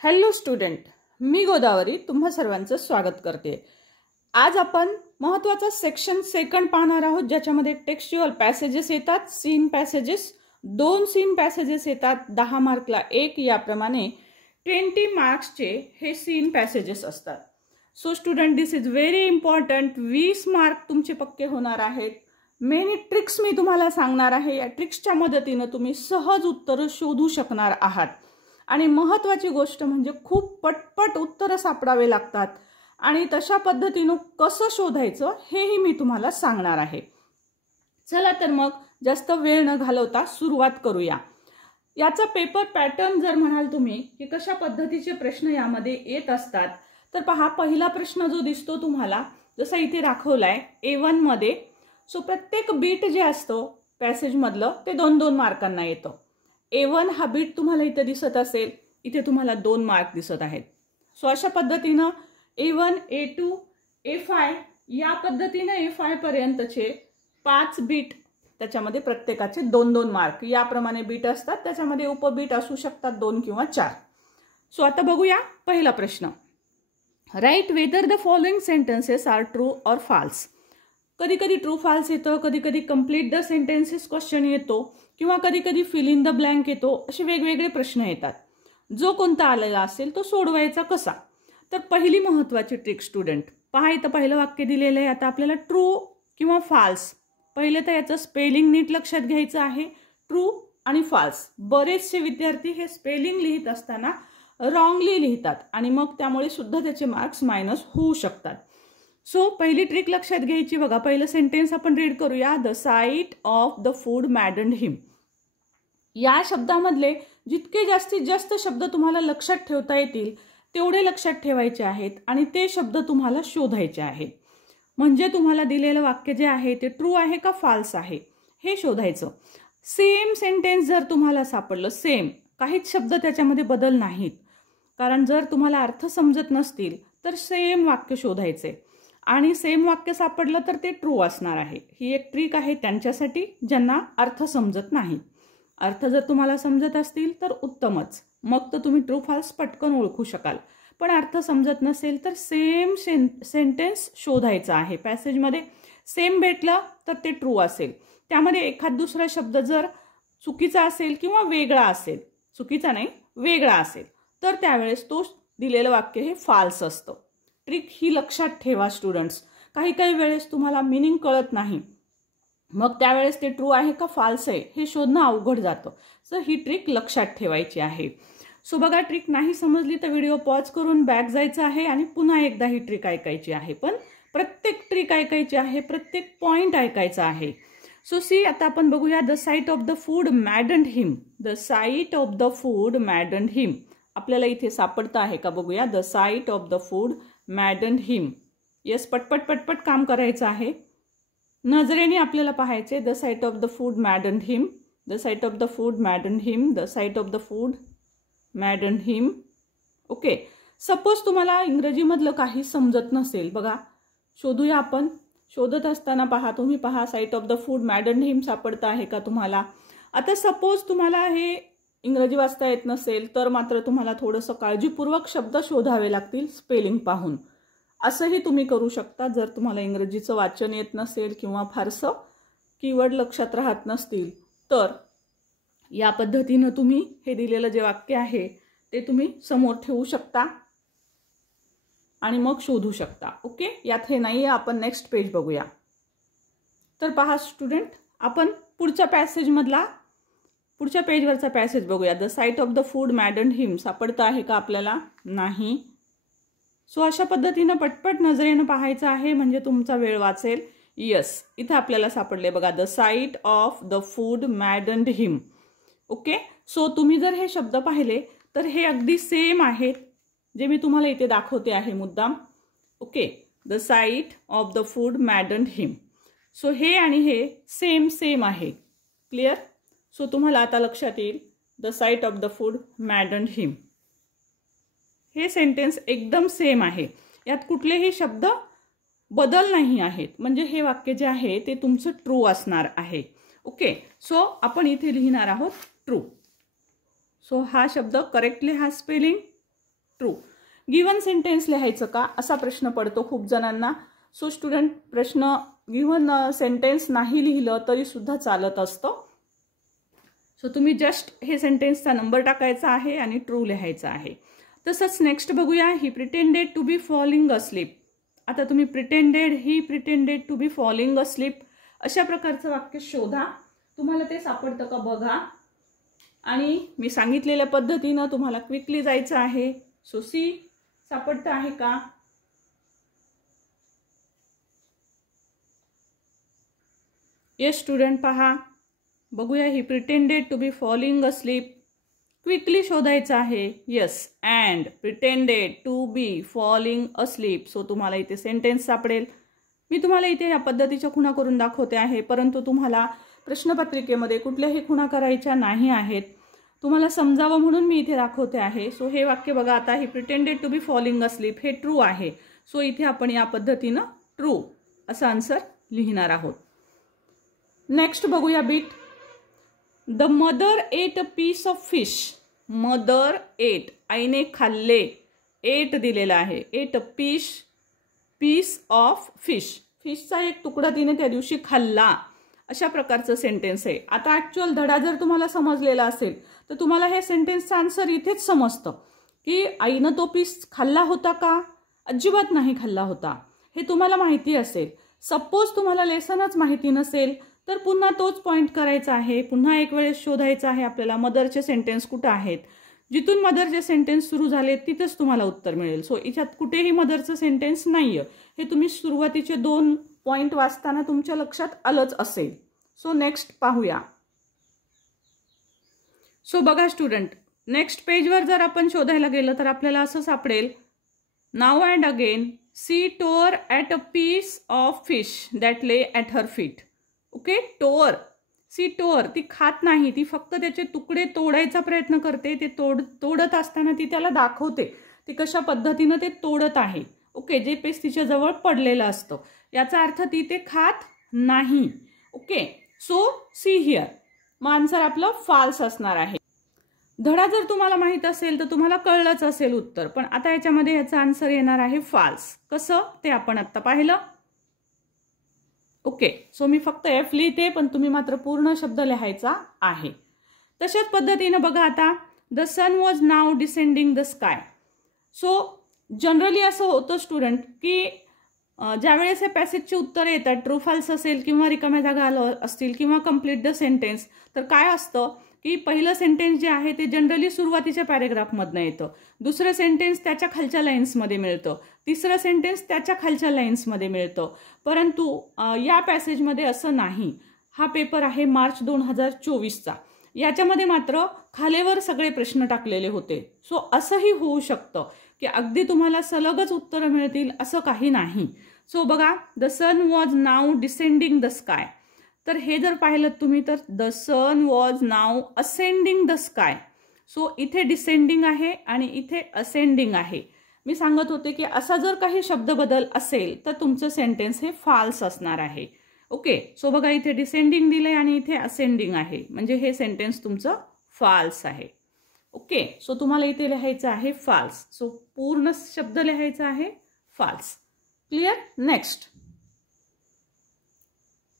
Hello student, मी गोदावरी तुम्हा सर्वांचं स्वागत करते। आज आपण महत्त्वाचा सेक्शन सेकंड पाहणार आहोत, ज्याच्यामध्ये टेक्स्च्युअल पॅसेजेस येतात, सीन पॅसेजेस, 2 सीन पॅसेजेस येतात, 10 मार्कला 1 याप्रमाणे 20 मार्क्सचे हे सीन पॅसेजेस असतात। So student, this is very important. 20 mark तुमचे पक्के होणार आहेत। मेनी ट्रिक्स मी तुम्हाला सांगणार आहे। या ट्रिक्सच्या मदतीने तुम्ही सहज उत्तर शोधू शकणार आहात। आणि महत्त्वाची गोष्ट म्हणजे खूप पटपट उत्तर सापडावे लागतात आणि तशा पद्धतीने कसं शोधायचं हेही मी तुम्हाला सांगणार आहे। चला तर मग जास्त वेळ न घालवता सुरुवात करूया। याचा पेपर पॅटर्न जर म्हणाल तुम्ही की कशा पद्धतीचे प्रश्न यामध्ये येत असतात, तर पहा, पहिला प्रश्न जो दिसतो तुम्हाला जसा इथे दाखवलाय A1 मध्ये, सो प्रत्येक बीट जे असतो पॅसेज मधलं ते 2-2 मार्कांना येतं। A1 हा बीट तुम्हाला इथे दिसत असेल, इथे तुम्हाला 2 मार्क दिसत आहेत। सो अशा पद्धतीने A1, A2, A5 या पद्धतीने A5 पर्यंतचे 5 बीट, त्याच्यामध्ये प्रत्येकाचे 2-2 मार्क याप्रमाणे बीट असतात। त्याच्यामध्ये उपबीट असू शकतात 2 किंवा 4। सो आता बघूया पहिला प्रश्न। Right whether the following sentences are true और फॉल्स। कधी कधी ट्रू फॉल्स येतं, कधी कधी कंप्लीट द सेंटेन्सेस क्वेश्चन येतो, किंवा कधी कधी फिल इन द ब्लँक येतो। असे वेगवेगळे प्रश्न येतात। जो कोणता आलेला असेल तो सोडवायचा कसा, तर पहिली महत्त्वाची ट्रिक स्टुडंट पहा, इथं पहिलं वाक्य दिलेलं आहे। आता आपल्याला ट्रू किंवा फॉल्स, पहिले तर याचं स्पेलिंग नीट लक्षात घ्यायचं आहे। ट्रू आणि फॉल्स, बरेचसे विद्यार्थी हे स्पेलिंग लिहित असताना रॉंगली लिहितात आणि मग त्यामुळे सुद्धा त्याचे मार्क्स मायनस होऊ शकतात। सो पहिली ट्रिक लक्षात घ्यायची बघा। पहिलं सेंटेन्स आपण रीड करूया। The sight of the food maddened him. या शब्दामधले जितके जास्तीत जास्त शब्द तुम्हाला लक्षात ठेवता येतील तेवढे लक्षात ठेवायचे आहेत आणि ते शब्द तुम्हाला शोधायचे आहेत। म्हणजे तुम्हाला दिलेलं वाक्य जे आहे ते ट्रू आहे का फॉल्स आहे हे शोधायचं। सेम सेंटेन्स जर तुम्हाला सापडलं, सेम, काहीच शब्द त्याच्यामध्ये बदल नाहीत, कारण जर तुम्हाला अर्थ समजत नसतील तर सेम वाक्य शोधायचे आणि सेम वाक्य सापडलं तर ते ट्रू असणार आहे। ही एक ट्रिक आहे त्यांच्यासाठी ज्यांना अर्थ समजत नाही। अर्थ जर तुम्हाला समजत असतील तर उत्तमच, मग तर तुम्ही ट्रू फॉल्स पटकन ओळखू शकाल। पण अर्थ समजत नसेल तर सेम सेंटेन्स शोधायचा आहे। पॅसेजमध्ये सेम भेटलं तर ते ट्रू असेल, त्यामध्ये एखाद दुसरा शब्द जर चुकीचा असेल किंवा वेगळा असेल, चुकीचा नाही वेगळा असेल, तर त्यावेळेस तो दिलेलं वाक्य हे फॉल्स असतं। ट्रिक ही लक्षात ठेवा स्टुडंट्स। काही वेळेस तुम्हाला मीनिंग कळत नाही, मग त्यावेळेस ते ट्रू आहे का फॉल्स आहे हे शोधणं अवघड जातं। सो ही ट्रिक लक्षात ठेवायची आहे। सो बघा, ट्रिक नाही समजली तर व्हिडिओ पॉज करून बॅक जायचं आहे आणि पुन्हा एकदा ही ट्रिक ऐकायची आहे। पण प्रत्येक ट्रिक ऐकायची आहे, प्रत्येक पॉइंट ऐकायचा आहे। सो सी, आता आपण बघूया। The sight of the food maddened him. The sight of the food maddened him आपल्याला इथे सापडतं आहे का बघूया। The sight of the food maddened him. Yes, पटपट पटपट काम करायचं आहे, नजरेने आपल्याला पाहायचे। The sight of the food maddened him, the sight of the food maddened him, the sight of the food maddened him. Okay, suppose तुम्हाला इंग्रजीमधलं काही समजत नसेल, बघा शोधूया आपण। शोधत असताना पहा, तुम्ही पहा site of the food maddened him सापडतं आहे का तुम्हाला। आता सपोज तुम्हाला हे इंग्रजी वाचता येत नसेल तर मात्र तुम्हाला थोडंसं काळजीपूर्वक शब्द शोधावे लागतील स्पेलिंग पाहून। असंही तुम्ही करू शकता जर तुम्हाला इंग्रजीचं वाचन येत नसेल किंवा फारसं कीवर्ड लक्षात राहत नसतील तर या पद्धतीने तुम्ही हे दिलेलं जे वाक्य आहे ते तुम्ही समोर ठेवू शकता आणि मग शोधू शकता। ओके, यात हे नाही आहे, आपण नेक्स्ट पेज बघूया। तर पहा स्टुडंट, आपण पुढच्या पेजवरचा पॅसेज बघूया। The sight of the food maddened him सापडतं आहे का आपल्याला, नाही। सो अशा पद्धतीनं पटपट नजरेनं पाहायचं आहे म्हणजे तुमचा वेळ वाचेल। यस, इथं आपल्याला सापडले बघा, the sight of the food maddened him. Okay, so तुम्ही जर हे शब्द पाहिले तर हे अगदी सेम आहेत जे मी तुम्हाला इथे दाखवते आहे मुद्दाम। Okay, the sight of the food maddened him. So हे आणि हे सेम आहे। क्लिअर? सो तुम्हाला आता लक्षात येईल the sight of the food maddened him, हे सेंटेन्स एकदम सेम आहे, यात कुठलेही शब्द बदल नाही आहेत, म्हणजे हे वाक्य जे आहे ते तुमचं ट्रू असणार आहे। ओके, सो आपण इथे लिहिणार आहोत ट्रू। सो हा शब्द करेक्टली हा स्पेलिंग ट्रू. गिव्हन सेंटेन्स लिहायचं का असा प्रश्न पडतो खूप जणांना. सो स्टुडंट, प्रश्न गिव्हन सेंटेन्स नाही लिहिलं तरी सुद्धा चालत असतं. सो तुम्ही जस्ट हे सेंटेन्सचा नंबर टाकायचा आहे आणि ट्रू लिहायचा आहे. तसंच नेक्स्ट बघूया. He pretended to be falling asleep. आता तुम्ही pretended to be falling asleep अशा प्रकारचं वाक्य शोधा. तुम्हाला ते सापडतं का बघा आणि मी सांगितलेल्या पद्धतीनं तुम्हाला क्विकली जायचं आहे. सो सी सापडतं आहे का? येस स्टुडंट, पहा बघूया. He pretended to be falling asleep quickly शोधायचं आहे. Yes, and pretended to be falling asleep. So तुम्हाला इथे सेंटेन्स सापडेल. मी तुम्हाला इथे या पद्धतीच्या खुणा करून दाखवते आहे, परंतु तुम्हाला प्रश्नपत्रिकेमध्ये कुठल्याही खुणा करायच्या नाही आहेत. तुम्हाला समजावं म्हणून मी इथे दाखवते आहे. सो हे वाक्य बघा आता. He pretended to be falling asleep हे ट्रू आहे. सो इथे आपण या पद्धतीनं ट्रू असा आन्सर लिहिणार आहोत. नेक्स्ट बघूया बीट. The mother ate a piece of fish. Mother ate, आईने खाल्ले. एट दिलेला आहे. Ate a piece of fish. फिशचा एक तुकडा तिने त्या दिवशी खाल्ला. अशा प्रकारचं सेंटेन्स आहे. आता ॲक्च्युअल धडा जर तुम्हाला समजलेला असेल तर तुम्हाला हे सेंटेन्सचं आन्सर इथेच समजतं की आईनं तो पीस खाल्ला होता का? अजिबात नाही खाल्ला होता. हे तुम्हाला माहिती असेल. सपोज तुम्हाला लेसनच माहिती नसेल तर पुन्हा तोच पॉइंट करायचा आहे. पुन्हा एक वेळेस शोधायचं आहे आपल्याला मदरचे सेंटेन्स कुठं आहेत. जिथून मदरचे सेंटेन्स सुरू झाले तिथंच तुम्हाला उत्तर मिळेल. सो याच्यात कुठेही मदरचं सेंटेन्स नाहीये. हे तुम्ही सुरुवातीचे 2 पॉइंट वाचताना तुमच्या लक्षात आलंच असेल. सो नेक्स्ट पाहूया. सो बघा स्टुडंट, नेक्स्ट पेजवर जर आपण शोधायला गेलं तर आपल्याला असं सापडेल. Now and again she tore at a piece of fish that lay at her feet. Okay, tore. She tore, ती खात नाही, ती फक्त त्याचे तुकडे तोडायचा प्रयत्न करते. ते तोडत असताना ती त्याला दाखवते ती कशा पद्धतीनं ते तोडत आहे. ओके, जे पीस तिच्या जवळ पडलेलं असतं. याचा अर्थ ती ते खात नाही. Okay, so see here. मग आन्सर आपलं फॉल्स असणार आहे. धडा जर तुम्हाला माहित असेल तर तुम्हाला कळलंच असेल उत्तर, पण आता याच्यामध्ये याचा आन्सर येणार आहे फॉल्स. कसं ते आपण आता पाहिलं. ओके, सो मी फक्त एफ लिहिते, पण तुम्ही मात्र पूर्ण शब्द लिहायचा आहे. तशाच पद्धतीनं बघा आता. The sun was now descending the sky. So generally असं होतं स्टुडंट की ज्यावेळेस हे पॅसेजची उत्तरं येतात, ट्रू फॉल्स असेल किंवा रिकाम्या जागा असतील किंवा कम्प्लीट द सेंटेन्स, तर काय असतं की पहिलं सेंटेन्स जे आहे ते जनरली सुरुवातीच्या पॅरेग्राफमधनं येतं. दुसरं सेंटेन्स त्याच्या खालच्या लाईन्समध्ये मिळतं. तिसरं सेंटेन्स त्याच्या खालच्या लाईन्समध्ये मिळतं. परंतु या पॅसेजमध्ये असं नाही. हा पेपर आहे मार्च 2024चा. याच्यामध्ये मात्र खालेवर सगळे प्रश्न टाकलेले होते. सो असंही होऊ शकतं की अगदी तुम्हाला सलगच उत्तरं मिळतील असं काही नाही. सो बघा, the sun was now descending the sky. तर हे जर पाहिलं तुम्ही तर the sun was now ascending the sky. So इथे डिसेंडिंग आहे आणि इथे असेंडिंग आहे. मी सांगत होते की असा जर काही शब्द बदल असेल तर तुमचं सेंटेन्स हे फॉल्स असणार आहे. ओके, सो बघा इथे डिसेंडिंग दिलंय आणि इथे असेंडिंग आहे, म्हणजे हे सेंटेन्स तुमचं फॉल्स आहे. ओके, सो तुम्हाला इथे लिहायचं आहे फॉल्स. सो पूर्ण शब्द लिहायचा आहे फॉल्स. क्लिअर. नेक्स्ट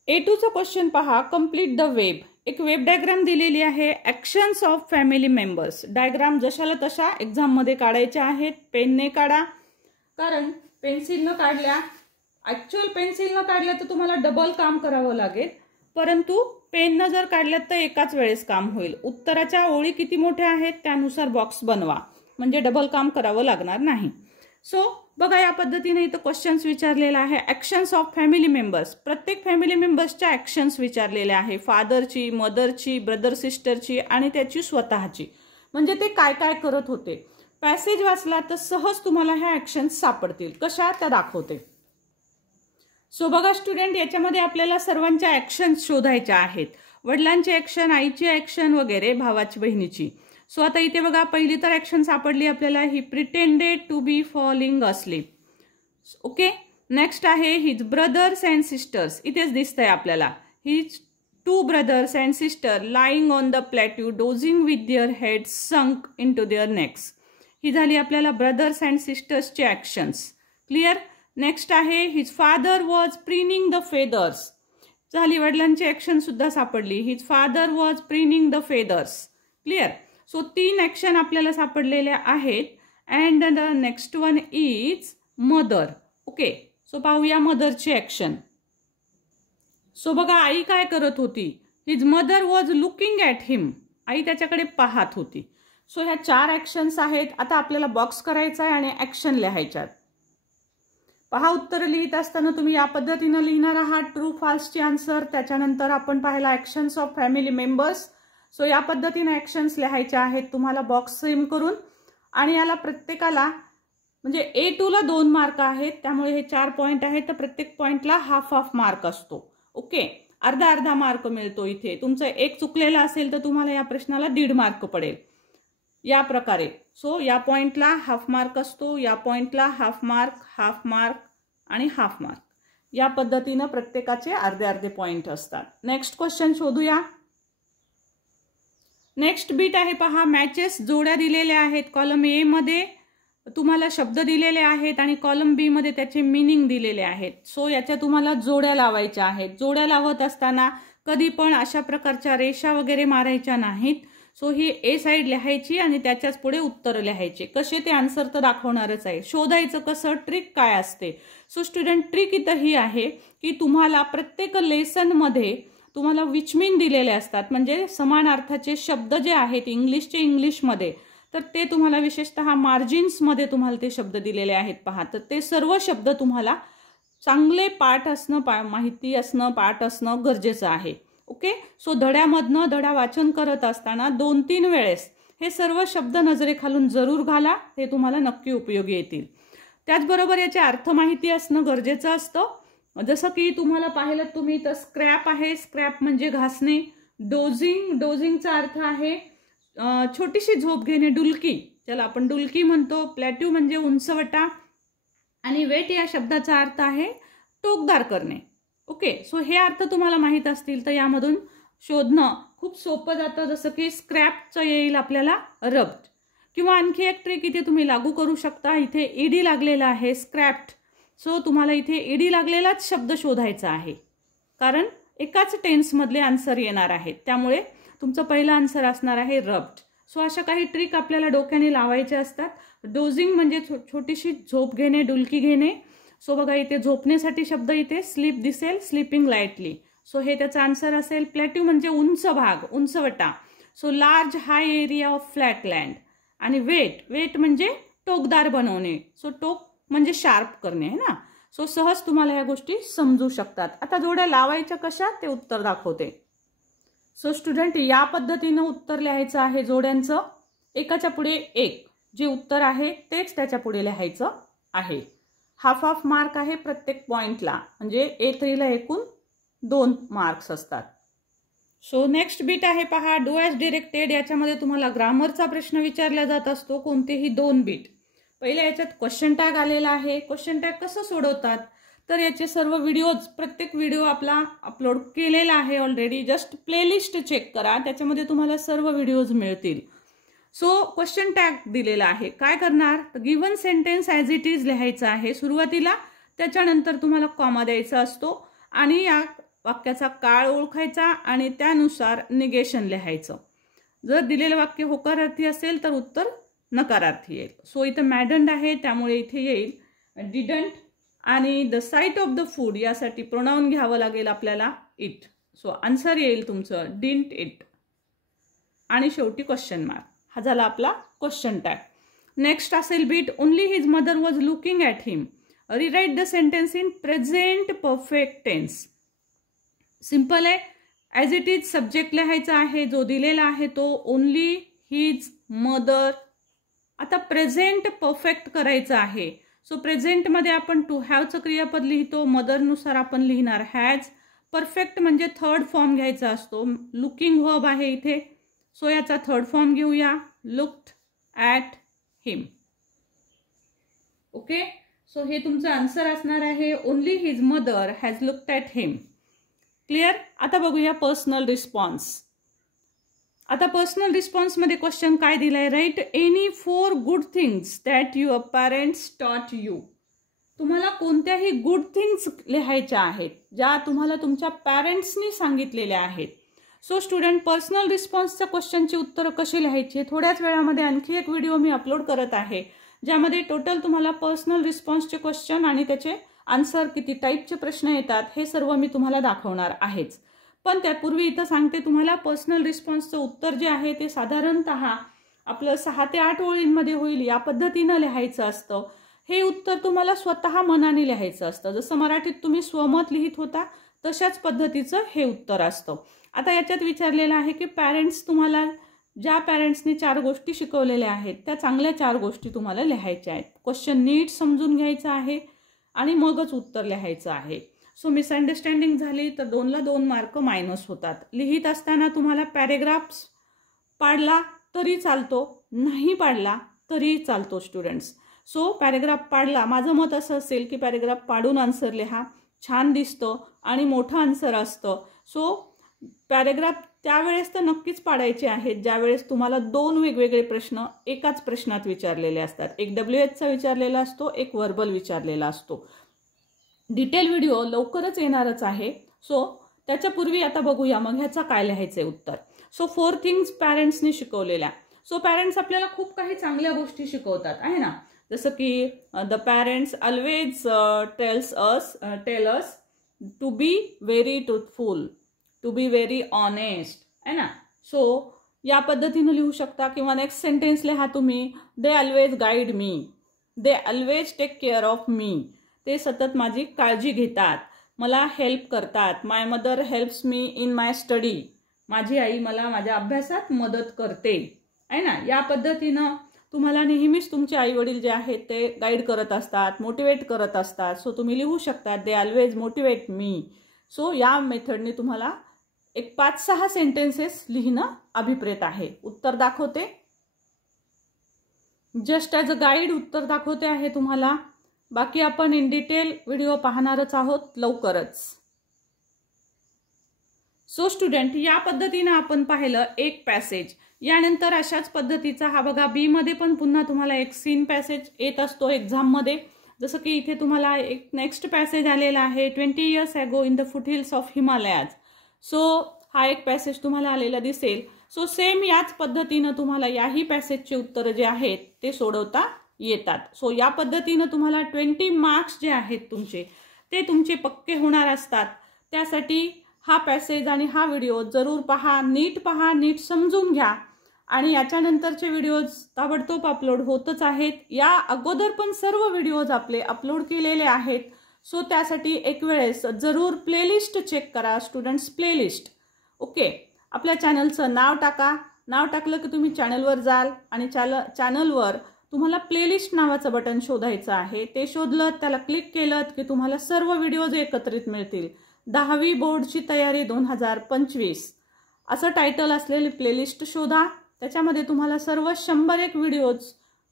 A2चा क्वेश्चन पहा. Complete the web. एक वेब डायग्राम दिलेली आहे. Actions of family members. Diagram जशाला तशा एक्झाममध्ये काढायच्या आहेत. पेनने काढा, कारण पेन्सिलनं काढल्या, ॲक्च्युअल पेन्सिलनं काढल्या तर तुम्हाला डबल काम करावं लागेल, परंतु पेननं जर काढल्यात तर एकाच वेळेस काम होईल. उत्तराच्या ओळी किती मोठ्या आहेत त्यानुसार बॉक्स बनवा, म्हणजे डबल काम करावं लागणार नाही. सो बघा या पद्धतीने इथं क्वेश्चन्स विचारलेला आहे. Actions of family members. प्रत्येक फॅमिली मेंबर्सच्या ॲक्शन्स विचारलेल्या आहे. फादरची, मदरची, ब्रदर सिस्टरची आणि त्याची स्वतःची, म्हणजे ते काय काय करत होते. पॅसेज वाचला तर सहज तुम्हाला ह्या ॲक्शन्स सापडतील. कशा त्या दाखवते. सो बघा स्टुडंट, याच्यामध्ये आपल्याला सर्वांच्या ॲक्शन्स शोधायच्या आहेत. वडिलांची ॲक्शन, आईची ॲक्शन वगैरे, भावाची, बहिणीची. सो आता इथे बघा पहिली तर ॲक्शन सापडली आपल्याला. He pretended to be falling asleep. Okay, next आहे हिज ब्रदर्स अँड सिस्टर्स. इथेच दिसतंय आपल्याला. His 2 brothers and sister lying on the plateau dozing with their heads sunk into their necks. ही झाली आपल्याला ब्रदर्स अँड सिस्टर्सचे ॲक्शन्स. क्लिअर. नेक्स्ट आहे his father was preening the feathers. झाली. वडिलांची ॲक्शन सुद्धा सापडली. His father was preening the feathers. Clear. So 3 action आपल्याला सापडलेल्या आहेत. And the next one is mother. Okay. So पाहूया मदरची ॲक्शन. सो बघा आई काय करत होती. His mother was looking at him. आई त्याच्याकडे पाहत होती. सो ह्या 4 ॲक्शन्स आहेत. आता आपल्याला बॉक्स करायचा आहे आणि ॲक्शन लिहायच्यात. पहा, उत्तर लिहित असताना तुम्ही या पद्धतीनं लिहिणार आहात. ट्रू फॉल्सची आन्सर. त्याच्यानंतर आपण पाहिला actions of family members. So या पद्धतीने ॲक्शन्स लिहायच्या आहेत तुम्हाला बॉक्स सेम करून. आणि याला प्रत्येकाला म्हणजे A2 ला 2 मार्क आहेत. त्यामुळे हे 4 पॉईंट आहेत. तर प्रत्येक पॉईंटला हाफ मार्क असतो. ओके. अर्धा मार्क मिळतो इथे. तुमचं एक चुकलेलं असेल तर तुम्हाला या प्रश्नाला 1.5 मार्क पडेल. या प्रकारे. सो या पॉइंटला हाफ मार्क असतो, या पॉइंटला हाफ मार्क आणि हाफ मार्क. या पद्धतीनं प्रत्येकाचे अर्धे पॉइंट असतात. नेक्स्ट क्वेश्चन शोधूया. नेक्स्ट बीट आहे पहा. मॅचेस जोड्या दिलेल्या आहेत. कॉलम ए मध्ये तुम्हाला शब्द दिलेले आहेत आणि कॉलम बी मध्ये त्याचे मीनिंग दिलेले आहेत. सो याच्या तुम्हाला जोड्या लावायच्या आहेत. जोड्या लावत असताना कधी पण अशा प्रकारच्या रेषा वगैरे मारायच्या नाहीत. सो ही ए साइड लिहायची आणि त्याच्याच पुढे उत्तर लिहायचे. कसे ते आन्सर तर दाखवणारच आहे. शोधायचं कसं, ट्रिक काय असते. सो स्टुडंट, ट्रिक इथं ही आहे की तुम्हाला प्रत्येक लेसन मध्ये तुम्हाला विच मीन दिलेले असतात. म्हणजे समान अर्थाचे शब्द जे आहेत इंग्लिशचे इंग्लिशमध्ये, तर ते तुम्हाला विशेषतः मार्जिन्समध्ये तुम्हाला ते शब्द दिलेले आहेत पहा. तर ते सर्व शब्द तुम्हाला चांगले पाठ असणं, माहिती असणं, पाठ असणं गरजेचं आहे. ओके. सो धड्यामधनं धडा वाचन करत असताना 2-3 वेळेस हे सर्व शब्द नजरेखालून जरूर घाला. ते तुम्हाला नक्की उपयोगी येतील. त्याचबरोबर याचे अर्थ माहिती असणं गरजेचं असतं. जसं की तुम्हाला पाहिलं तुम्ही तर स्क्रॅप आहे. स्क्रॅप म्हणजे घासणे. डोजिंगचा अर्थ आहे छोटीशी झोप घेणे, डुलकी, ज्याला आपण डुलकी म्हणतो. प्लॅट्यू म्हणजे उंचवटा. आणि वेट या शब्दाचा अर्थ आहे टोकदार करणे. ओके. सो हे अर्थ तुम्हाला माहित असतील तर यामधून शोधणं खूप सोपं जातं. जसं की स्क्रॅपचं येईल आपल्याला रब्ड. किंवा आणखी एक ट्रिक इथे तुम्ही लागू करू शकता. इथे ईडी लागलेला आहे स्क्रॅप्ड. सो तुम्हाला इथे ईडी लागलेलाच शब्द शोधायचा आहे, कारण एकाच टेन्समधले आन्सर येणार आहेत. त्यामुळे तुमचं पहिलं आन्सर असणार आहे रब्ड. सो अशा काही ट्रिक आपल्याला डोक्याने लावायच्या असतात. डोजिंग म्हणजे छोटीशी झोप घेणे, डुलकी घेणे. सो बघा इथे झोपण्यासाठी शब्द इथे स्लीप दिसेल, स्लीपिंग लाईटली. सो हे त्याचा आन्सर असेल. प्लॅट्यू म्हणजे उंच भाग, उंचवटा. So large high area of flat land. आणि वेट म्हणजे टोकदार बनवणे. सो टोक म्हणजे शार्प करणे आहे ना. सो सहज तुम्हाला या गोष्टी समजू शकतात. आता जोड्या लावायच्या कशा ते उत्तर दाखवते. सो स्टुडंट, या पद्धतीनं उत्तर लिहायचं आहे जोड्यांचं. एकाच्या पुढे एक. जे उत्तर आहे तेच त्याच्या पुढे लिहायचं आहे. हाफ मार्क आहे प्रत्येक पॉइंटला. म्हणजे A3 ला एकूण 2 मार्क्स असतात. सो नेक्स्ट बीट आहे पहा. Do as directed. याच्यामध्ये तुम्हाला ग्रामरचा प्रश्न विचारला जात असतो. कोणतेही 2 बीट. पहिल्या याच्यात क्वेश्चन टॅग आलेला आहे. क्वेश्चन टॅग कसं सोडवतात तर याचे सर्व व्हिडिओज, प्रत्येक व्हिडिओ आपला अपलोड केलेला आहे ऑलरेडी. जस्ट प्लेलिस्ट चेक करा, त्याच्यामध्ये तुम्हाला सर्व व्हिडिओज मिळतील. सो क्वेश्चन टॅग दिलेला आहे. काय करणार तर given sentence as it is लिहायचं आहे सुरुवातीला. त्याच्यानंतर तुम्हाला कॉमा द्यायचा असतो आणि या वाक्याचा काळ ओळखायचा आणि त्यानुसार निगेशन लिहायचं. जर दिलेलं वाक्य होकारार्थी असेल तर उत्तर नकारार्थी येईल. सो इथं मॅडंट आहे त्यामुळे इथे येईल डिडंट. आणि the site of the food यासाठी प्रोनाउन घ्यावं लागेल आपल्याला इट. सो आन्सर येईल तुमचं डिडंट इट. आणि शेवटी क्वेश्चन मार्क. हा झाला आपला क्वेश्चन टॅग. नेक्स्ट असेल बीट. Only his mother was looking at him. Rewrite the sentence in present perfect tense. Simple आहे. ॲज इट इज सब्जेक्ट लिहायचा आहे जो दिलेला आहे तो ओनली हिज मदर. आता प्रेझेंट परफेक्ट करायचं आहे. सो प्रेझेंटमध्ये आपण टू हॅवचं क्रियापद लिहितो. मदरनुसार आपण लिहिणार हॅज. परफेक्ट म्हणजे थर्ड फॉर्म घ्यायचा असतो. लुकिंग वर्ब आहे इथे. सो याचा थर्ड फॉर्म घेऊया. Looked at him. Okay. So हे तुमचं आन्सर असणार आहे only his mother has looked at him. Clear. आता बघूया पर्सनल रिस्पॉन्स. आता पर्सनल रिस्पॉन्स मध्ये क्वेश्चन काय दिलाय, write any 4 good things that your parents टॉट यू. तुम्हाला कोणत्याही गुड थिंग्स लिहायच्या आहेत ज्या तुम्हाला तुमच्या पॅरेंट्सनी सांगितलेल्या आहेत. सो स्टुडंट, पर्सनल रिस्पॉन्सच्या क्वेश्चनची उत्तरं कशी लिहायची, थोड्याच वेळामध्ये आणखी एक व्हिडिओ मी अपलोड करत आहे ज्यामध्ये टोटल तुम्हाला पर्सनल रिस्पॉन्सचे क्वेश्चन आणि त्याचे आन्सर, किती टाईपचे प्रश्न येतात हे सर्व मी तुम्हाला दाखवणार आहेच. पण त्यापूर्वी इथं सांगते तुम्हाला, पर्सनल रिस्पॉन्सचं उत्तर जे आहे ते साधारणतः आपलं 6 ते 8 ओळींमध्ये होईल या पद्धतीनं लिहायचं असतं. हे उत्तर तुम्हाला स्वतः मनाने लिहायचं असतं. जसं मराठीत तुम्ही स्वमत लिहित होता तशाच पद्धतीचं हे उत्तर असतं. आता याच्यात विचारलेलं आहे की पॅरेंट्स, तुम्हाला ज्या पॅरेंट्सने 4 गोष्टी शिकवलेल्या आहेत त्या चांगल्या 4 गोष्टी तुम्हाला लिहायच्या आहेत. क्वेश्चन नीट समजून घ्यायचं आहे आणि मगच उत्तर लिहायचं आहे. सो मिसअंडरस्टँडिंग झाली तर 2ला 2 मार्क मायनस होतात. लिहित असताना तुम्हाला पॅरेग्राफ्स पाडला तरी चालतो, नाही पाडला तरी चालतो स्टुडंट्स. सो पॅरेग्राफ पाडला, माझं मत असं असेल की पॅरेग्राफ पाडून आन्सर लिहा, छान दिसतं आणि मोठं आन्सर असतं. सो पॅरेग्राफ त्यावेळेस तर नक्कीच पाडायचे आहेत ज्यावेळेस तुम्हाला 2 वेगवेगळे प्रश्न एकाच प्रश्नात विचारलेले असतात. एक WHचा विचारलेला असतो, एक व्हर्बल विचारलेला असतो. डिटेल व्हिडिओ लवकरच येणारच आहे. सो त्याच्यापूर्वी आता बघूया मग ह्याचा काय लिहायचंय उत्तर. सो 4 थिंग्स पॅरेंट्सनी शिकवलेल्या. सो पॅरेंट्स आपल्याला खूप काही चांगल्या गोष्टी शिकवतात आहे ना, जसं की the parents always tell us to be very truthful, to be very honest आहे ना. सो या पद्धतीनं लिहू शकता. किंवा नेक्स्ट सेंटेन्स लिहा तुम्ही, they always guide me, they always take care of me. ते सतत माझी काळजी घेतात, मला हेल्प करतात. My mother helps me in my study, माझी आई मला माझ्या अभ्यासात मदत करते आहे ना. या पद्धतीनं तुम्हाला नेहमीच तुमचे आई वडील जे आहेत ते गाईड करत असतात, मोटिवेट करत असतात. सो तुम्ही लिहू शकता they always motivate me. So या मेथडने तुम्हाला एक 5-6 सेंटेन्सेस लिहिणं अभिप्रेत आहे. उत्तर दाखवते, जस्ट ॲज अ गाईड उत्तर दाखवते आहे तुम्हाला. बाकी आपण इन डिटेल व्हिडिओ पाहणारच आहोत लवकरच. सो स्टुडंट, या पद्धतीनं आपण पाहिलं एक पॅसेज. यानंतर अशाच पद्धतीचा हा बघा, बी मध्ये पण पुन्हा तुम्हाला एक सीन पॅसेज येत असतो एक्झाम मध्ये. जसं की इथे तुम्हाला एक नेक्स्ट पॅसेज आलेला आहे, 20 years ago in the foothills of Himalayas. So हा एक पॅसेज तुम्हाला आलेला दिसेल. सो सेम याच पद्धतीनं तुम्हाला याही पॅसेजचे उत्तर जे आहेत ते सोडवता येतात. सो या पद्धतीनं तुम्हाला 20 मार्क्स जे आहेत तुमचे ते तुमचे पक्के होणार असतात. त्यासाठी हा पॅसेज आणि हा व्हिडिओ जरूर पहा, नीट समजून घ्या. आणि याच्यानंतरचे व्हिडिओज ताबडतोब अपलोड होतच आहेत. या अगोदर पण सर्व व्हिडिओज आपले अपलोड केलेले आहेत. सो त्यासाठी एक वेळेस जरूर प्लेलिस्ट चेक करा स्टुडंट्स, प्लेलिस्ट. ओके, आपल्या चॅनलचं नाव टाका. नाव टाकलं की तुम्ही चॅनलवर जाल आणि चॅनलवर तुम्हाला प्लेलिस्ट नावाचं बटन शोधायचं आहे. ते शोधलं, त्याला क्लिक केलं की तुम्हाला सर्व व्हिडिओज एकत्रित मिळतील. 10वी बोर्डची तयारी 2025 असं टायटल असलेली प्लेलिस्ट शोधा. त्याच्यामध्ये तुम्हाला सर्व 101 व्हिडिओज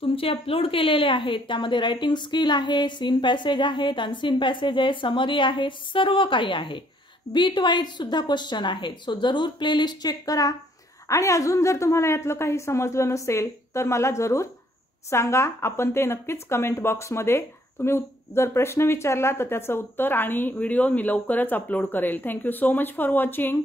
तुमचे अपलोड केलेले आहेत. त्यामध्ये रायटिंग स्किल आहे, सीन पॅसेज आहेत, अनसीन पॅसेज आहे, समरी आहे, सर्व काही आहे. बीट वाईज सुद्धा क्वेश्चन आहेत. सो जरूर प्लेलिस्ट चेक करा. आणि अजून जर तुम्हाला यातलं काही समजलं नसेल तर मला जरूर सांगा. आपण ते नक्कीच कमेंट बॉक्समध्ये, तुम्ही जर प्रश्न विचारला तर त्याचं उत्तर आणि व्हिडिओ मी लवकरच अपलोड करेल. Thank you so much for watching.